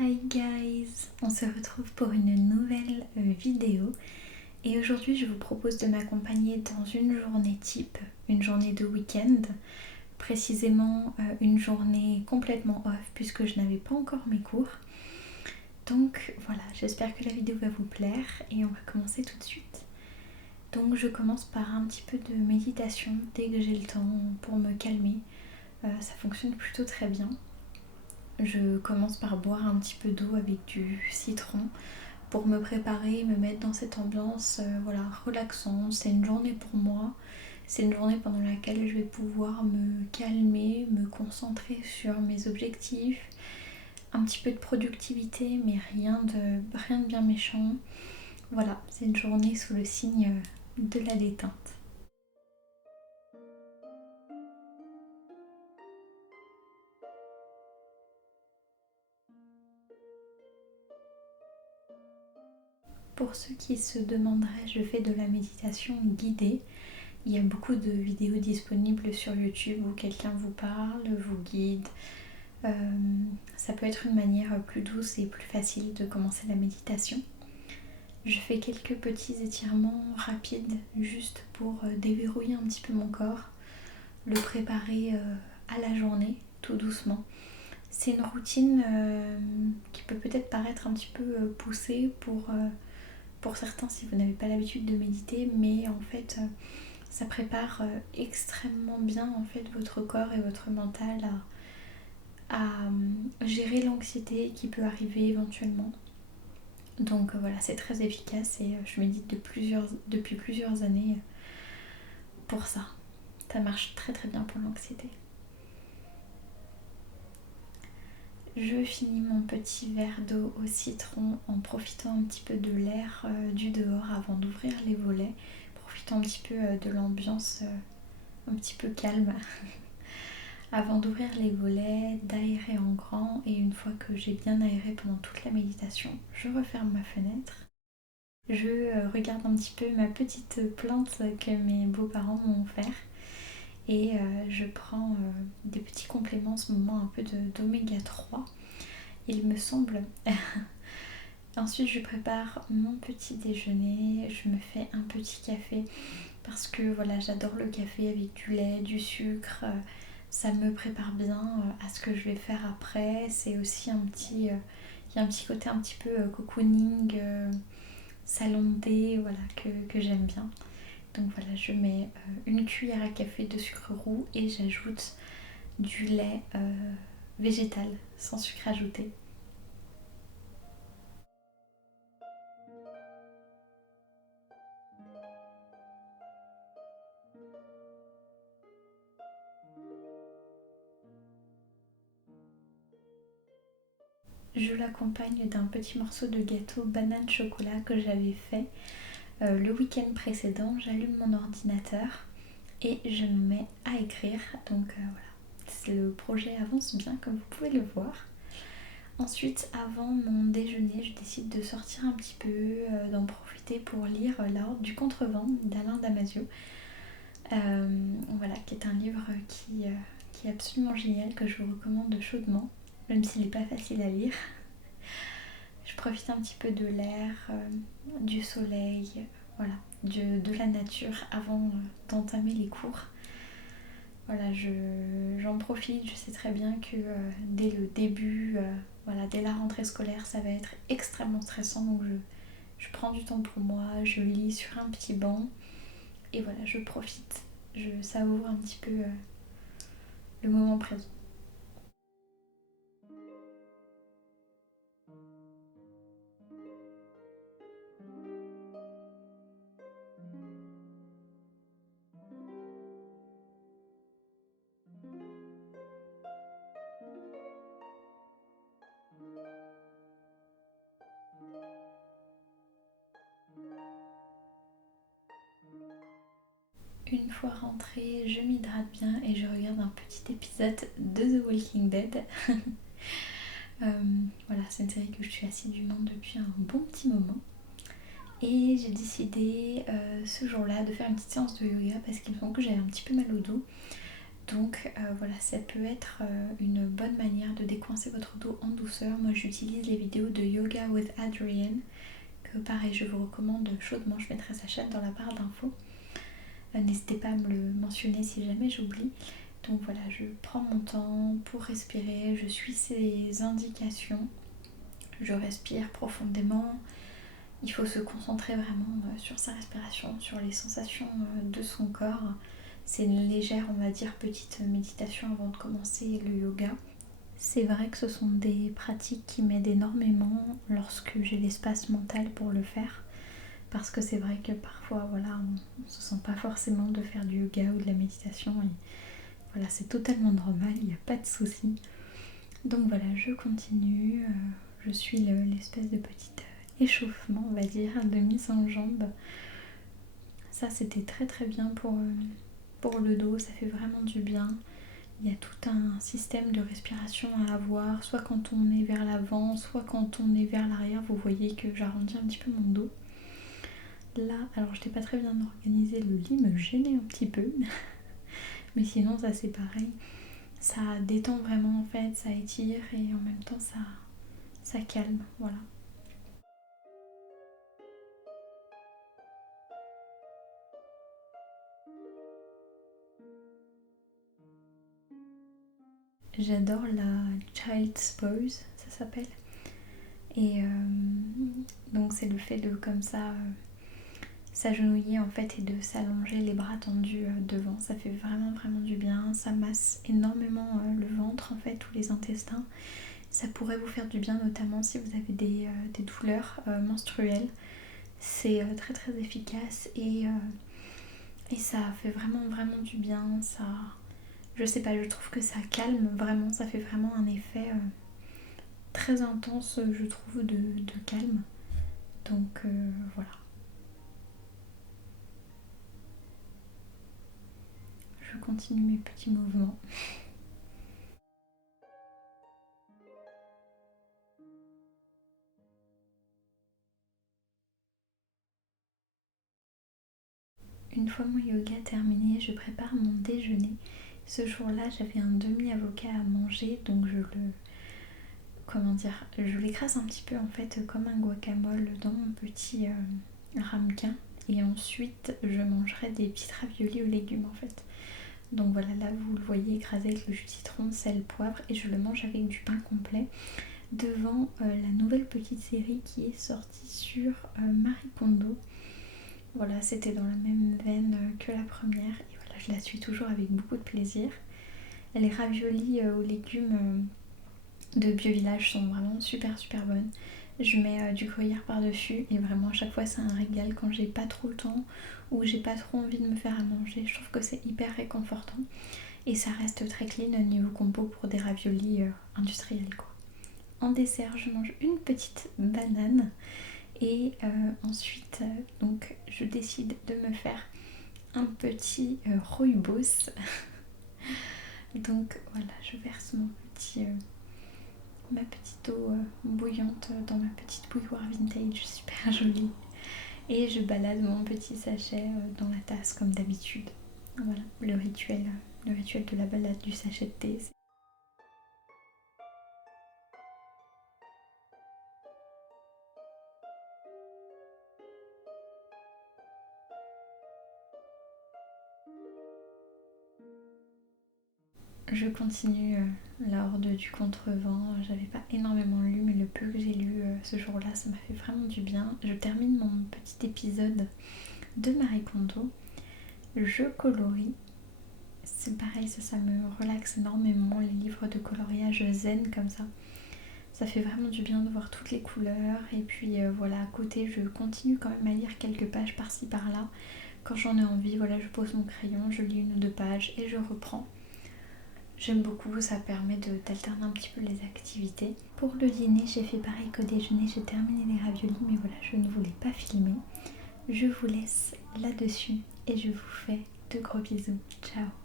Hi guys, on se retrouve pour une nouvelle vidéo et aujourd'hui je vous propose de m'accompagner dans une journée type, une journée de week-end, précisément une journée complètement off puisque je n'avais pas encore mes cours. Donc voilà, j'espère que la vidéo va vous plaire et on va commencer tout de suite. Donc je commence par un petit peu de méditation dès que j'ai le temps pour me calmer, ça fonctionne plutôt très bien. Je commence par boire un petit peu d'eau avec du citron pour me préparer, me mettre dans cette ambiance relaxante. C'est une journée pour moi, c'est une journée pendant laquelle je vais pouvoir me calmer, me concentrer sur mes objectifs, un petit peu de productivité mais rien de bien méchant. Voilà, c'est une journée sous le signe de la détente. Pour ceux qui se demanderaient, je fais de la méditation guidée. Il y a beaucoup de vidéos disponibles sur YouTube où quelqu'un vous parle, vous guide. Ça peut être une manière plus douce et plus facile de commencer la méditation. Je fais quelques petits étirements rapides juste pour déverrouiller un petit peu mon corps, le préparer à la journée tout doucement. C'est une routine qui peut peut-être paraître un petit peu poussée pour certains si vous n'avez pas l'habitude de méditer, mais en fait ça prépare extrêmement bien en fait votre corps et votre mental à gérer l'anxiété qui peut arriver éventuellement. Donc voilà, c'est très efficace et je médite depuis plusieurs années pour ça. Ça marche très très bien pour l'anxiété. Je finis mon petit verre d'eau au citron en profitant un petit peu de l'air du dehors avant d'ouvrir les volets, profitant un petit peu de l'ambiance un petit peu calme avant d'ouvrir les volets, d'aérer en grand, et une fois que j'ai bien aéré pendant toute la méditation, je referme ma fenêtre. Je regarde un petit peu ma petite plante que mes beaux-parents m'ont offert et je prends des petits compléments en ce moment, un peu d'oméga 3, il me semble. Ensuite je prépare mon petit déjeuner, je me fais un petit café parce que voilà, j'adore le café avec du lait, du sucre. Ça me prépare bien à ce que je vais faire après. C'est aussi il y a un petit côté un petit peu cocooning, salon de thé, voilà, que j'aime bien. Donc voilà, je mets une cuillère à café de sucre roux et j'ajoute du lait végétal sans sucre ajouté. Je l'accompagne d'un petit morceau de gâteau banane chocolat que j'avais fait le week-end précédent. J'allume mon ordinateur et je me mets à écrire. Donc voilà, le projet avance bien comme vous pouvez le voir. Ensuite, avant mon déjeuner, je décide de sortir un petit peu, d'en profiter pour lire La Horde du Contrevent d'Alain Damasio. Voilà, qui est un livre qui est absolument génial, que je vous recommande chaudement, même s'il n'est pas facile à lire. Je profite un petit peu de l'air, du soleil, voilà, de la nature avant d'entamer les cours. Voilà, j'en profite, je sais très bien que dès le début, dès la rentrée scolaire, ça va être extrêmement stressant, donc je prends du temps pour moi, je lis sur un petit banc et voilà, je profite, je savoure un petit peu le moment présent. Une fois rentrée, je m'hydrate bien et je regarde un petit épisode de The Walking Dead. Voilà, c'est une série que je suis assidûment depuis un bon petit moment. Et j'ai décidé ce jour-là de faire une petite séance de yoga parce qu'il me semble que j'avais un petit peu mal au dos. Donc voilà, ça peut être une bonne manière de décoincer votre dos en douceur. Moi j'utilise les vidéos de Yoga with Adriene, que pareil je vous recommande chaudement, je mettrai sa chaîne dans la barre d'infos. N'hésitez pas à me le mentionner si jamais j'oublie. Donc voilà, je prends mon temps pour respirer, je suis ces indications, je respire profondément. Il faut se concentrer vraiment sur sa respiration, sur les sensations de son corps. C'est une légère, on va dire, petite méditation avant de commencer le yoga. C'est vrai que ce sont des pratiques qui m'aident énormément lorsque j'ai l'espace mental pour le faire. Parce que c'est vrai que parfois, voilà, on ne se sent pas forcément de faire du yoga ou de la méditation. Et voilà, c'est totalement normal, il n'y a pas de souci. Donc voilà, je continue. Je suis l'espèce de petite échauffement, on va dire, de mise en jambe. Ça, c'était très très bien pour le dos, ça fait vraiment du bien. Il y a tout un système de respiration à avoir, soit quand on est vers l'avant, soit quand on est vers l'arrière. Vous voyez que j'arrondis un petit peu mon dos. Là, alors je n'étais pas très bien organisée, le lit me gênait un petit peu. Mais sinon, ça c'est pareil. Ça détend vraiment en fait, ça étire et en même temps ça calme, voilà. J'adore la Child's Pose, ça s'appelle. Et donc c'est le fait de comme ça s'agenouiller en fait et de s'allonger les bras tendus devant. Ça fait vraiment vraiment du bien. Ça masse énormément le ventre en fait, tous les intestins. Ça pourrait vous faire du bien notamment si vous avez des douleurs menstruelles. C'est très très efficace et ça fait vraiment vraiment du bien. Ça, je sais pas, je trouve que ça calme vraiment. Ça fait vraiment un effet très intense, je trouve, de calme. Donc voilà. Je continue mes petits mouvements. Une fois mon yoga terminé, je prépare mon déjeuner. Ce jour-là, j'avais un demi-avocat à manger, donc je l'écrase un petit peu en fait comme un guacamole dans mon petit ramequin. Et ensuite, je mangerai des petites raviolis aux légumes en fait. Donc voilà, là vous le voyez écrasé avec le jus de citron, sel, poivre, et je le mange avec du pain complet devant la nouvelle petite série qui est sortie sur Marie Kondo. Voilà, c'était dans la même veine que la première et voilà, je la suis toujours avec beaucoup de plaisir. Les raviolis aux légumes de Bio-Village sont vraiment super super bonnes. Je mets du gruyère par-dessus et vraiment à chaque fois c'est un régal quand j'ai pas trop le temps ou j'ai pas trop envie de me faire à manger. Je trouve que c'est hyper réconfortant et ça reste très clean au niveau compo pour des raviolis industriels quoi. En dessert, je mange une petite banane et ensuite donc je décide de me faire un petit rooibos. Donc voilà, je verse ma petite eau bouillante dans ma petite bouilloire vintage super jolie et je balade mon petit sachet dans la tasse comme d'habitude. Voilà, le rituel de la balade du sachet de thé. Je continue la Horde du Contrevent. J'avais pas énormément lu, mais le peu que j'ai lu ce jour-là, ça m'a fait vraiment du bien. Je termine mon petit épisode de Marie Kondo. Je colorie. C'est pareil, ça me relaxe énormément. Les livres de coloriage zen comme ça. Ça fait vraiment du bien de voir toutes les couleurs. Et puis voilà, à côté, je continue quand même à lire quelques pages par-ci par-là. Quand j'en ai envie, voilà, je pose mon crayon, je lis une ou deux pages et je reprends. J'aime beaucoup, ça permet d'alterner un petit peu les activités. Pour le dîner, j'ai fait pareil qu'au déjeuner, j'ai terminé les raviolis, mais voilà, je ne voulais pas filmer. Je vous laisse là-dessus et je vous fais de gros bisous. Ciao!